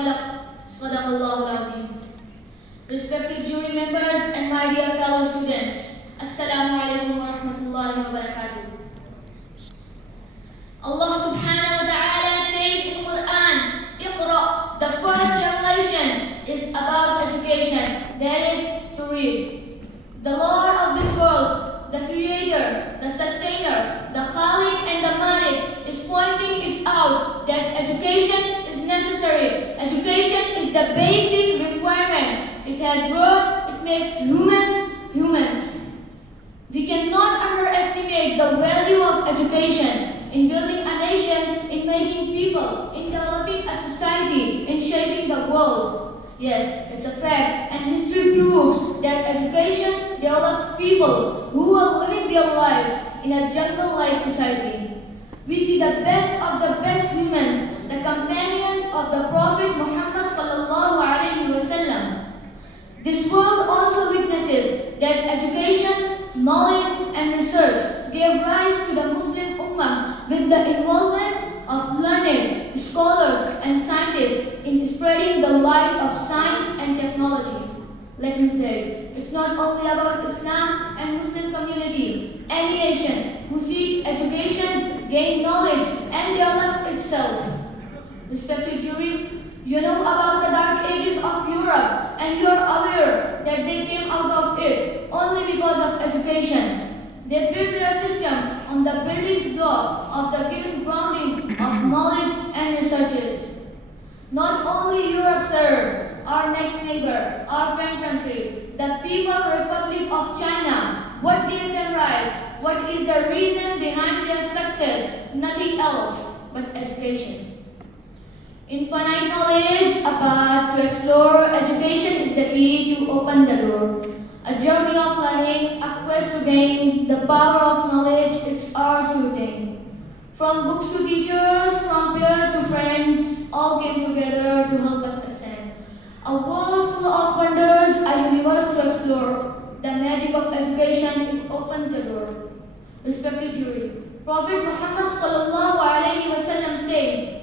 خلق. Sadaqallahu al-Azim. Respected jury members and my dear fellow students, Assalamu alaikum wa rahmatullahi wa barakatuh. Allah subhanahu wa ta'ala says in Quran, Iqra, the first revelation is about education, that is to read. The Lord of this world, the Creator, the Sustainer, the Khaliq and the Malik is pointing it out that education is necessary. Education is the basic requirement. It has worth, it makes humans. We cannot underestimate the value of education in building a nation, in making people, in developing a society, in shaping the world. Yes, it's a fact, and history proves that education develops people who are living their lives in a jungle-like society. We see the best of the best women, the companions of the Prophet Muhammad sallallahu alaihi wasallam. This world also witnesses that education, knowledge and research gave rise to the Muslim Ummah with the involvement of learned scholars and scientists in spreading the light of science and technology. Let me say, it's not only about Islam and Muslim community. Any nation who seeks education, gain knowledge and develops itself. Respected jury, you know about the dark ages of Europe and you are aware that they came out of it only because of education. They built their system on the building block of the given grounding of knowledge and researches. Not only Europe served, our next neighbor, our friend country, the People's Republic of China, what gave them rise? What is the reason behind their success? Nothing else but education. Infinite knowledge, a path to explore, education is the key to open the door. A journey of learning, a quest to gain the power of knowledge, it's ours to attain. From books to teachers, from peers to friends, all came together to help us ascend. A world full of wonders, a universe to explore. The magic of education, it opens the door. Respected jury, Prophet Muhammad sallallahu alaihi wasallam says,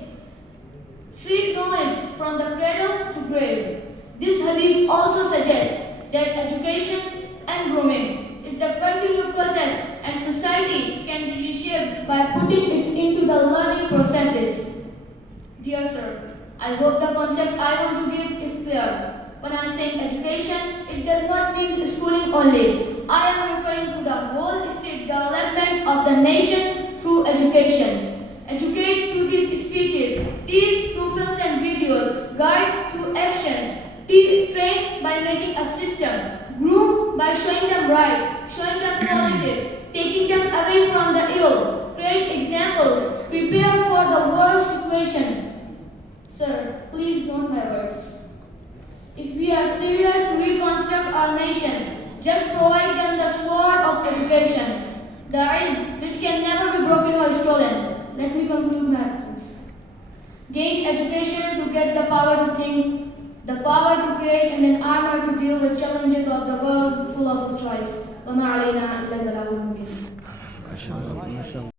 seek knowledge from the cradle to grave. This hadith also suggests that education and grooming is the continued process and society can be reshaped by putting it into the learning processes. Dear sir, I hope the concept I want to give is clear. When I am saying education, it does not mean schooling only. I am referring to the holistic development of the nation through education. Educate through these speeches, teach through films and videos, guide through actions, train by making a system, groom by showing them right, showing them positive, taking them away from the ill, create examples, prepare for the worst situation. Sir, please don't my words. If we are serious to reconstruct our nation, just provide them the sword of education, the ilm which can never be broken or stolen. Let me conclude my thoughts. Gain education to get the power to think, the power to create and an armor to deal with challenges of the world full of strife. وَمَا عَلَيْنَا إِلَّا الْبَلَاغُ الْمُبِينُ.